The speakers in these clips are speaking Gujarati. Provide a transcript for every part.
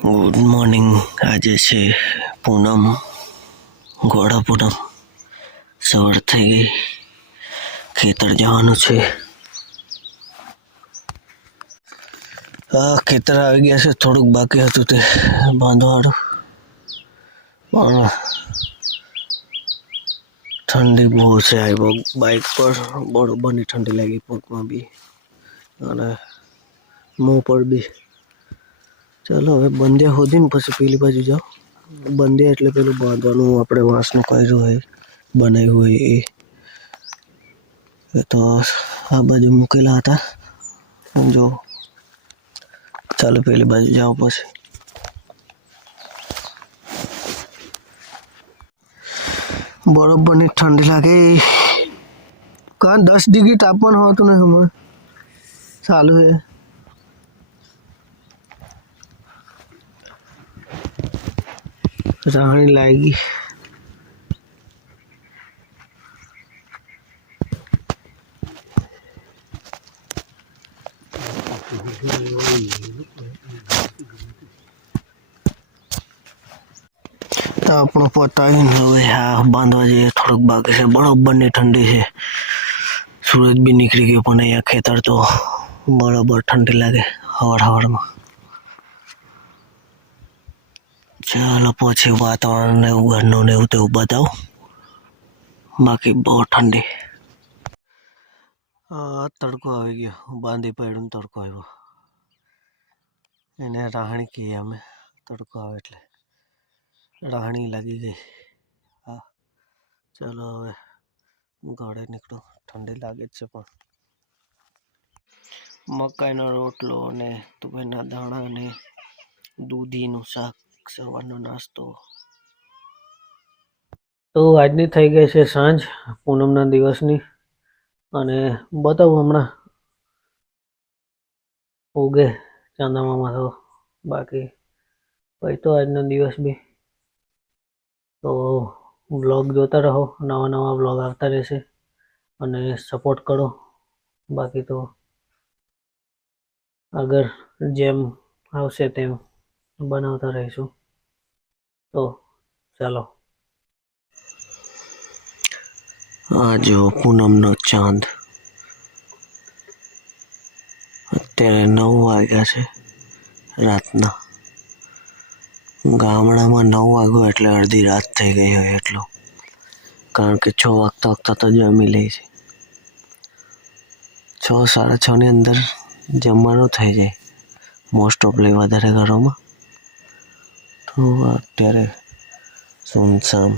Good morning. આજે છે પૂનમ, ગોળા પૂનમ. સવાર થઈ ગઈ, ખેતર જવાનું છે. ખેતર આવી ગયા છે. થોડુંક બાકી હતું તે બાંધવાનું, પણ ઠંડી બહુ છે. બાઇક પર બરોબરની ઠંડી લાગી, પગમાં બી અને મોં પર બી. ચાલો હવે બંધ્યા હોદીને પછી પેલી બાજુ જાઓ. બંધ્યા એટલે પેલું બાંધવાનું આપણે વાંસનું કર્યું હોય, બનાવ્યું હોય એ તો આ બાજુ મૂકેલા હતા. જો ચાલો પેલી બાજુ જાઓ. પછી બરોબરની ઠંડી લાગે. કાં 10 ડિગ્રી તાપમાન હોતું ને હમણાં ચાલુ છે. રાહણી લાગી. આપણો પતાવીને હવે બાંધવા જઈએ. થોડુંક બાકી છે. બરોબરની ઠંડી છે. સૂરજ બી નીકળી ગયો, પણ અહીંયા ખેતર તો બરોબર ઠંડી લાગે સવારમાં. ચાલો પછી વાતાવરણ એવું ઘરનું ને એવું તેવું બતાવું. બાકી બહુ ઠંડી. તડકો આવી ગયો. બાંધી પડ્યું, તડકો આવ્યો. એને રાહણી કહીએ અમે. તડકો આવે એટલે રાહણી લાગી ગઈ. ચાલો હવે ગાળે નીકળો. ઠંડી લાગે જ છે, પણ મકાઈનો રોટલો ને તુવેરના દાણા ને દૂધીનું શાક, સવારનો નાસ્તો. તો આજની થઈ ગઈ છે સાંજ, પૂનમના દિવસની. અને બતાવું હમણાં ઉગે ચાંદામામાં તો. બાકી ભાઈ તો આજનો દિવસ બી. તો વ્લોગ જોતા રહો. નવા વ્લોગ આવતા રહેશે અને સપોર્ટ કરો. બાકી તો અગર જેમ આવશે તેમ બનાવતા રહીશું. તો ચાલો. આ જો પૂનમનો ચાંદ. અત્યારે 9 વાગ્યા છે રાતના. ગામડામાં 9 વાગ્યો એટલે અડધી રાત થઈ ગઈ હોય એટલું. કારણ કે 6 વાગતા તો જમી લે છે. 6, 6:30 ની અંદર જમવાનું થઈ જાય મોસ્ટ ઓફલી વધારે ઘરોમાં. તો અત્યારે સુનસાન,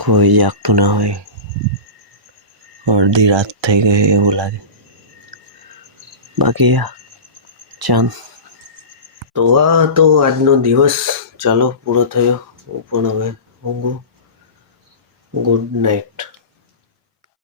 કોઈ જાગતું ના હોય. અડધી રાત થઈ ગઈ એવું લાગે. બાકી ચાંદ. તો આ તો આજનો દિવસ ચાલો પૂરો થયો. હું પણ હવે ઊંઘું. Good night.